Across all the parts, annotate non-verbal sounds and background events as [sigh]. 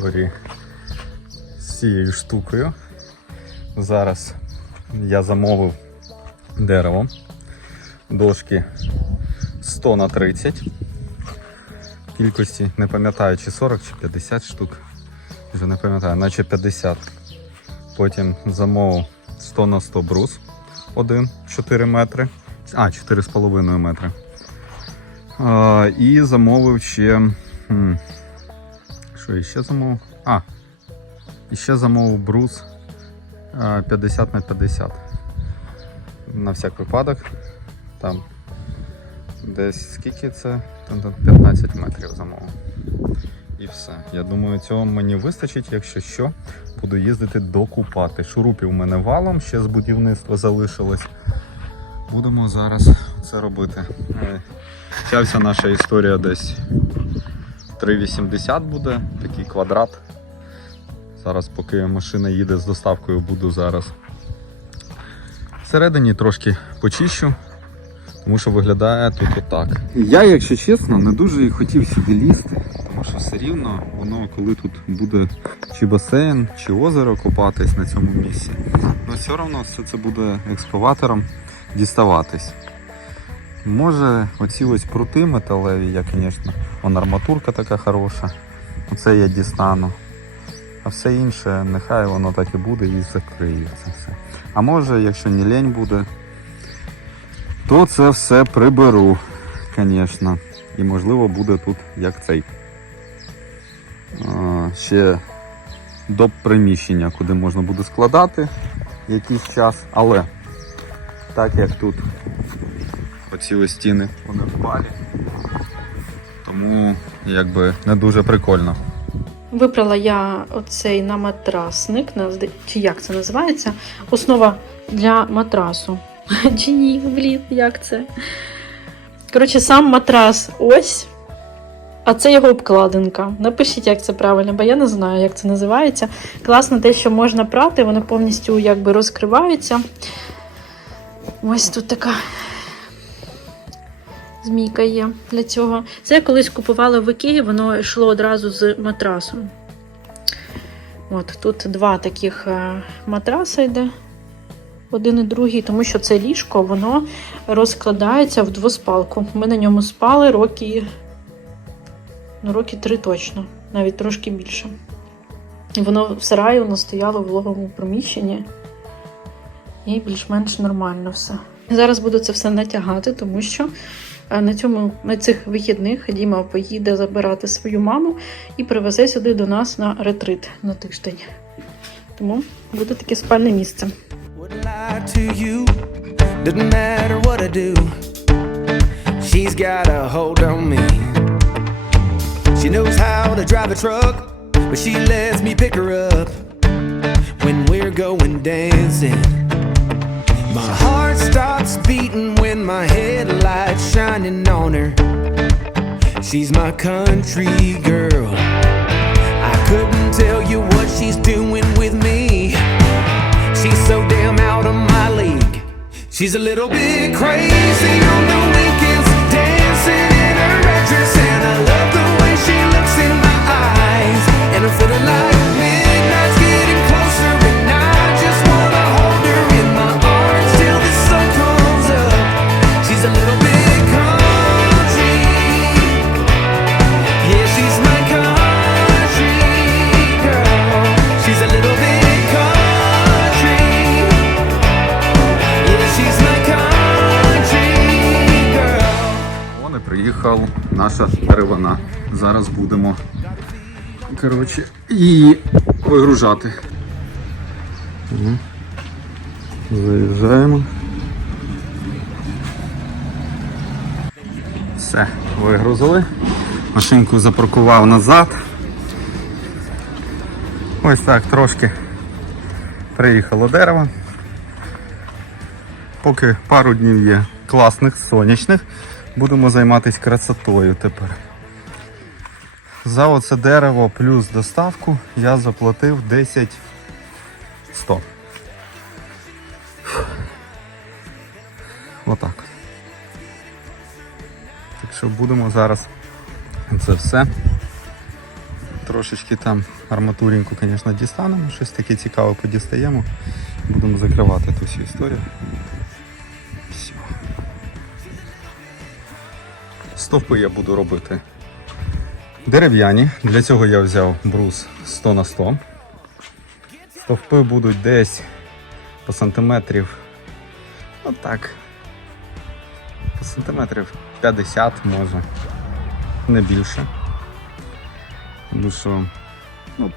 історії з цією штукою. Зараз я замовив дерево. Дошки 100 на 30. Кількості не пам'ятаю, чи 40, чи 50 штук. Вже не пам'ятаю, наче 50. Потім замовив 100 на 100 брус. Один 4 метри. А, 4,5 метри. І замовив ще. Що іще замовив? А, і ще брус 50 на 50. На всяк випадок. Там десь скільки це? Там, там 15 метрів замовив. І все. Я думаю, цього мені вистачить, якщо що, буду їздити докупати. Шурупів у мене валом, ще з будівництва залишилось. Будемо зараз це робити. Е, Ця вся наша історія десь 3,80 буде, такий квадрат. Зараз, поки машина їде з доставкою, буду зараз. Всередині трошки почищу, тому що виглядає тут отак. Я, якщо чесно, не дуже хотів сюди лізти, тому що все рівно воно, коли тут буде чи басейн, чи озеро копатись на цьому місці, ну все одно все це буде екскаватором діставатись. Може, оці ось прути металеві, я, звісно, вон арматурка така хороша. Оце я дістану. А все інше, нехай воно так і буде і закриє це все. А може, якщо не лень буде, то це все приберу, звісно. І можливо буде тут як цей. Ще до приміщення, куди можна буде складати якийсь час. Але так як тут оці ось стіни вони впалі, тому якби не дуже прикольно. Вибрала я оцей на матрасник, на, чи як це називається? Основа для матрасу. [laughs] Чи ні, блін, як це? Коротше, сам матрас ось, а це його обкладинка. Напишіть, як це правильно, бо я не знаю, як це називається. Класно те, що можна прати, вони повністю якби розкриваються. Ось тут така змійка є для цього. Це я колись купувала в Ікеї, воно йшло одразу з матрасом. От тут два таких е, матраси йде. Один і другий, тому що це ліжко, воно розкладається в двоспалку. Ми на ньому спали роки, ну, роки три точно, навіть трошки більше. І воно в сараї воно стояло в вологому приміщенні. І більш-менш нормально все. Зараз буду це все натягати, тому що на цьому на цих вихідних Діма поїде забирати свою маму і привезе сюди до нас на ретрит на тиждень. Тому буде таке спальне місце. She's got a hold on me. She knows how to drive a truck, but she lets me pick her up when we're going dancing. My heart stops beating when my headlights shining on her. She's my country girl. I couldn't tell you what she's doing with me. She's so damn out of my league. She's a little bit crazy on the коротше, її вигружати. Заїжджаємо. Все, вигрузили. Машинку запаркував назад. Ось так трошки приїхало дерево. Поки пару днів є класних, сонячних, будемо займатися красотою тепер. За оце дерево плюс доставку я заплатив 10 100. Отак. Так що будемо зараз це все трошечки там арматурінку, звісно, дістанемо, щось таке цікаве подістаємо. Будемо закривати ту всю історію. Все. Стовпи я буду робити дерев'яні. Для цього я взяв брус 100 на 100. Стовпи будуть десь по сантиметрів. Отак. По сантиметрів 50 може. Не більше. Тому що, ну,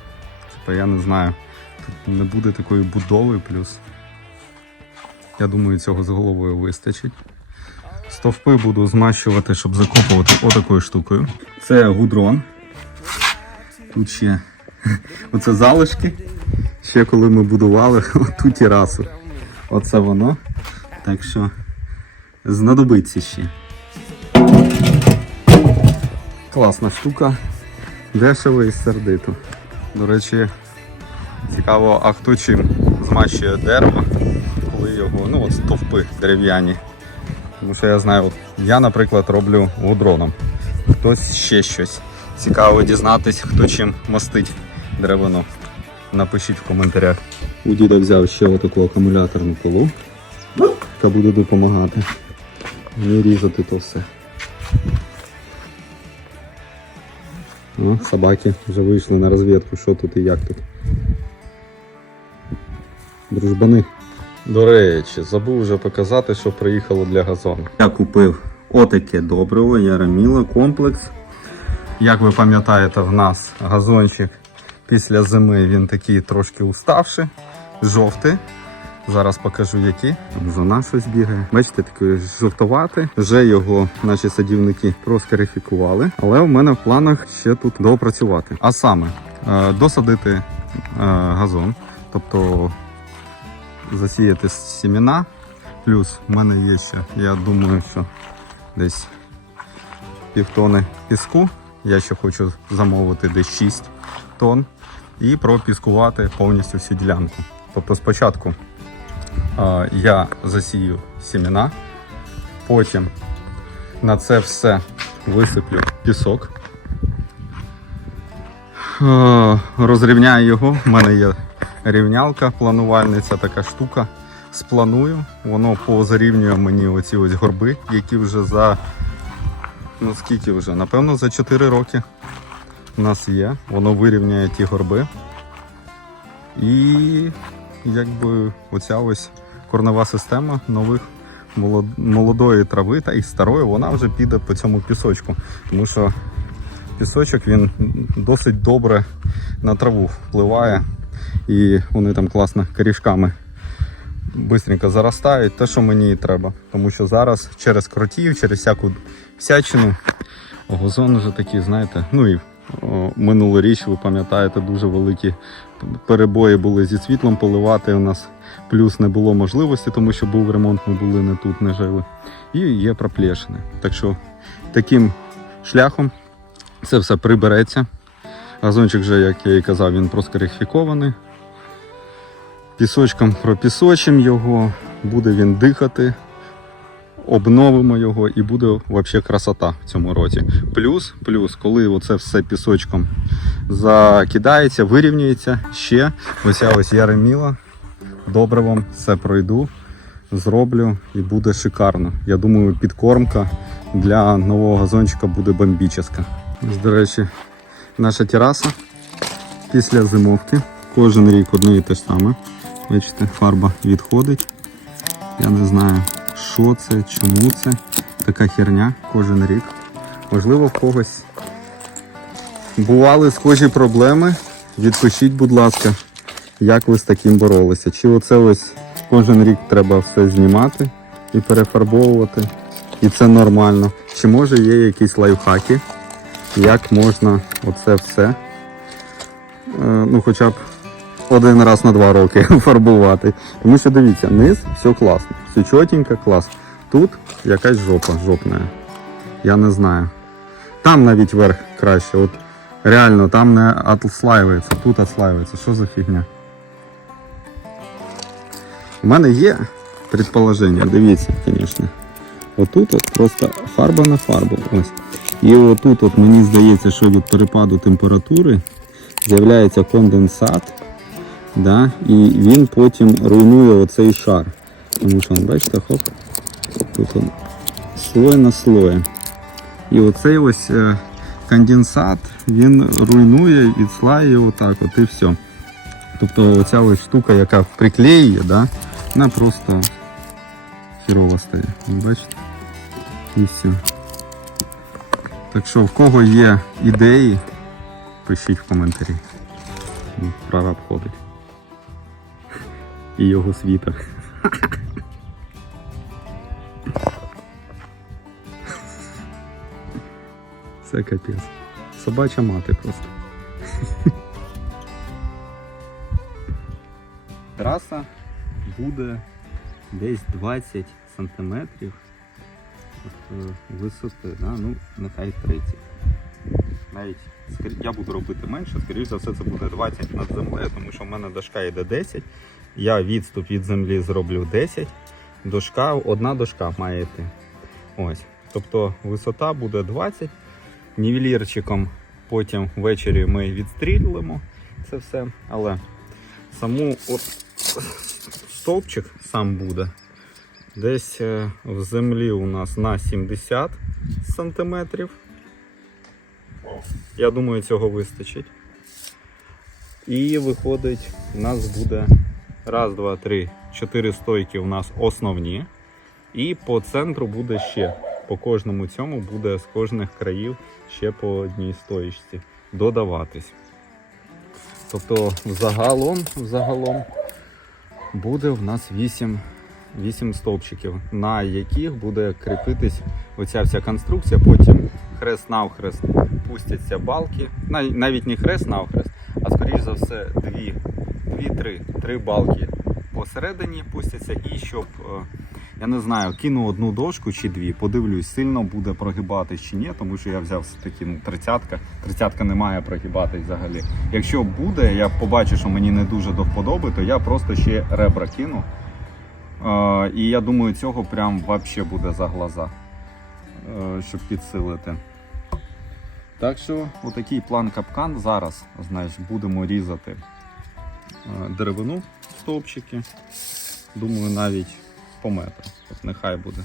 типа, я не знаю, тут не буде такої будови, плюс. Я думаю, цього з головою вистачить. Стовпи буду змащувати, щоб закопувати отакою штукою. Це гудрон. Тут ще [laughs] оце залишки. Ще коли ми будували [laughs] ту терасу. Оце воно. Так що знадобиться ще. Класна штука. Дешево і сердито. До речі, цікаво, а хто чим змащує дерево, коли його, ну от стовпи дерев'яні. Тому що я знаю, от я, наприклад, роблю гудроном. Хтось ще щось. Цікаво дізнатись, хто чим мостить деревину. Напишіть в коментарях. У діда взяв ще отаку акумуляторну колу, яка буде допомагати. Не різати то все. О, собаки вже вийшли на розвідку, що тут і як тут. Дружбани. До речі, забув вже показати, що приїхало для газону. Я купив отаке добриво, Яраміла, комплекс. Як ви пам'ятаєте, в нас газончик після зими він такий трошки уставший, жовтий. Зараз покажу які. Жона щось бігає. Бачите, такий жовтоватий. Вже його наші садівники проскарифікували. Але в мене в планах ще тут доопрацювати. А саме е, досадити е, газон, тобто засіяти сімена. Плюс в мене є ще, я думаю, що десь півтони піску. Я ще хочу замовити десь 6 тонн і пропіскувати повністю всю ділянку. Тобто спочатку е, я засію сімена, потім на це все висиплю пісок, е, розрівняю його. У мене є рівнялка планувальниця, така штука. Спланую, воно позарівнює мені оці ось горби, які вже за ну скільки вже, напевно, за 4 роки у нас є. Воно вирівняє ті горби. І якби оця ось корнева система нових молодої трави та і старої, вона вже піде по цьому пісочку. Тому що пісочок він досить добре на траву впливає. І вони там класно корішками бистренько заростають, те, що мені і треба. Тому що зараз через кротів, через всяку всячину, газон вже такий, знаєте, ну і минулоріч, ви пам'ятаєте, дуже великі перебої були зі світлом поливати у нас. Плюс не було можливості, тому що був ремонт, ми були не тут, не жили. І є проплешини. Так що таким шляхом це все прибереться. Газончик вже, як я і казав, він проскарифікований. Пісочком пропісочимо його, буде він дихати, обновимо його і буде взагалі красота в цьому році. Плюс, плюс, коли оце все пісочком закидається, вирівнюється, ще оця ось яреміла, добривом все пройду, зроблю і буде шикарно. Я думаю, підкормка для нового газончика буде бомбічна. До речі, наша тераса після зимовки. Кожен рік одне і те ж саме. Бачите, фарба відходить. Я не знаю, що це, чому це. Така херня кожен рік. Можливо, в когось бували схожі проблеми. Відпишіть, будь ласка, як ви з таким боролися. Чи оце ось кожен рік треба все знімати і перефарбовувати, і це нормально. Чи може є якісь лайфхаки, як можна оце все, е, ну хоча б один раз на два роки [laughs] фарбувати. Тому що дивіться, низ все класно, все чотенько, клас. Тут якась жопа жопна. Я не знаю. Там навіть верх краще. От реально там не отслаюється, тут отслаюється. Що за фігня? У мене є предположення, дивіться, звісно. Отут от просто фарба на фарбу. Ось. І отут, от мені здається, що від перепаду температури з'являється конденсат, да, і він потім руйнує оцей шар. Тому що, бачите, хоп, тут он слой на слої. І оцей ось е, конденсат він руйнує, відслаює отак, от і все. Тобто оця ось штука, яка приклеює, да, вона просто хірово стає. Бачите? І все. Так що в кого є ідеї, пишіть в коментарі. Ну, Права обходить. І його світа. Це капець. Собача мати просто. Траса буде десь 20 сантиметрів висоти, да? ну нехай 30. Навіть я буду робити менше, скоріш за все це буде 20 над землею, тому що в мене дошка йде 10. Я відступ від землі зроблю 10. Дошка, одна дошка має йти. Ось. Тобто висота буде 20. Нівелірчиком потім ввечері ми відстрілюємо це все. Але саму от стовпчик сам буде десь е, в землі у нас на 70 сантиметрів. Я думаю, цього вистачить. І виходить, у нас буде раз, два, три, чотири стойки у нас основні. І по центру буде ще. По кожному цьому буде з кожних країв ще по одній стоїчці додаватись. Тобто загалом, загалом буде в нас 8, 8 стовпчиків, на яких буде кріпитись оця вся конструкція. Потім хрест навхрест пустяться балки. Навіть не хрест навхрест, а скоріш за все дві, дві три, балки посередині пустяться. І щоб, е, я не знаю, кину одну дошку чи дві, подивлюсь, сильно буде прогибатись чи ні, тому що я взяв все-таки ну, тридцятка. Тридцятка не має прогибатись взагалі. Якщо буде, я побачу, що мені не дуже до вподоби, то я просто ще ребра кину. Е, і я думаю, цього прям вообще буде за глаза, е, щоб підсилити. Так що, отакий план капкан. Зараз, знаєш, будемо різати е, деревину стовпчики. Думаю, навіть по метру. От нехай буде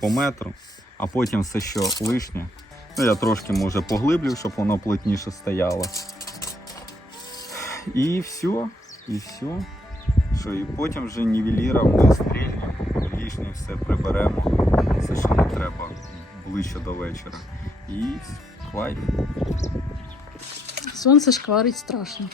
по метру, а потім все, що лишнє. Ну, я трошки може поглиблю, щоб воно плотніше стояло. І все, і все. Що, і потім вже нівеліром ми стрільнемо, лишнє все приберемо, все, що не треба ближче до вечора. І хвай. Сонце шкварить страшно.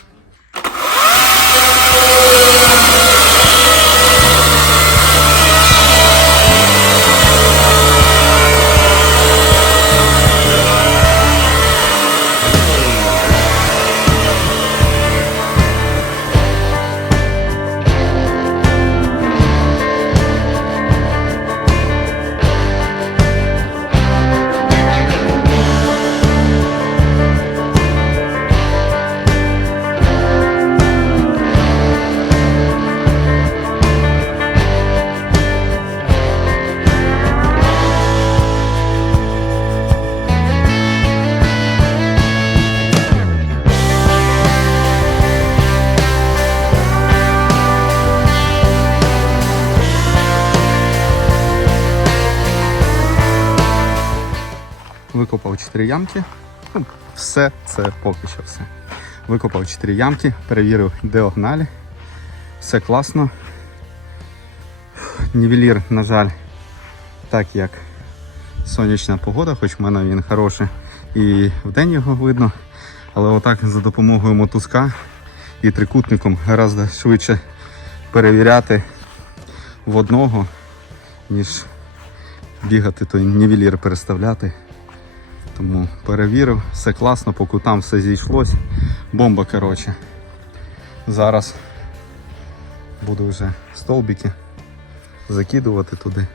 4 ямки. Ну, Все, це поки що все. Викопав 4 ямки, перевірив діагоналі. Все класно. Нівелір, на жаль, так як сонячна погода, хоч в мене він хороший і вдень його видно. Але отак за допомогою мотузка і трикутником гораздо швидше перевіряти в одного, ніж бігати той нівелір переставляти. Тому перевірив, все класно, по кутам все зійшлось. Бомба, коротше. Зараз буду вже столбики закидувати туди,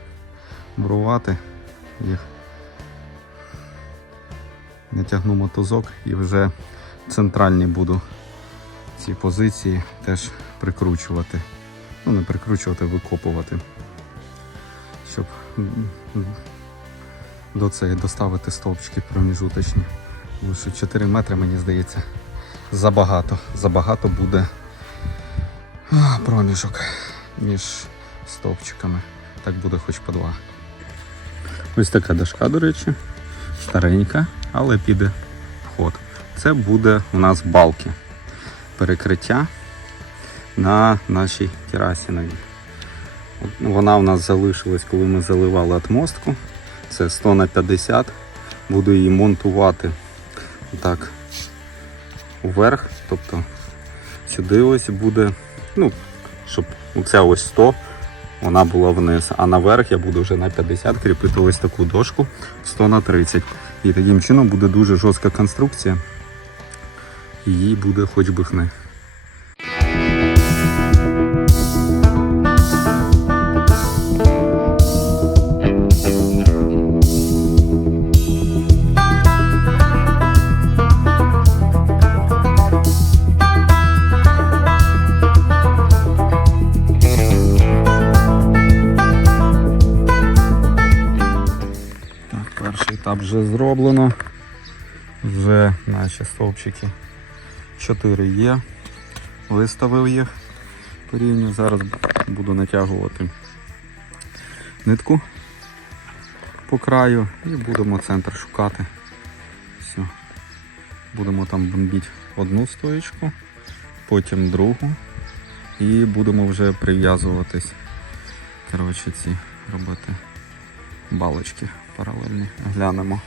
брувати їх. Натягну мотузок і вже центральні буду ці позиції теж прикручувати. Ну, не прикручувати, викопувати. Щоб до цей доставити стовпчики проміжуточні. Тому що 4 метри, мені здається, забагато. Забагато буде проміжок між стовпчиками. Так буде хоч по два. Ось така дошка, до речі, старенька, але піде вход. Це буде у нас балки. Перекриття на нашій терасі Вона у нас залишилась, коли ми заливали отмостку. Це 100 на 50. Буду її монтувати так вверх. Тобто сюди ось буде, ну, щоб оця ось 100 вона була вниз. А наверх я буду вже на 50 кріпити ось таку дошку 100 на 30. І таким чином буде дуже жорстка конструкція. Їй буде хоч би хни. Вже зроблено. Вже наші стовпчики 4 є. Виставив їх по рівню. Зараз буду натягувати нитку по краю і будемо центр шукати. Все. Будемо там бомбити одну стоєчку, потім другу. І будемо вже прив'язуватись. Коротше, ці робити балочки паралельні. Глянемо.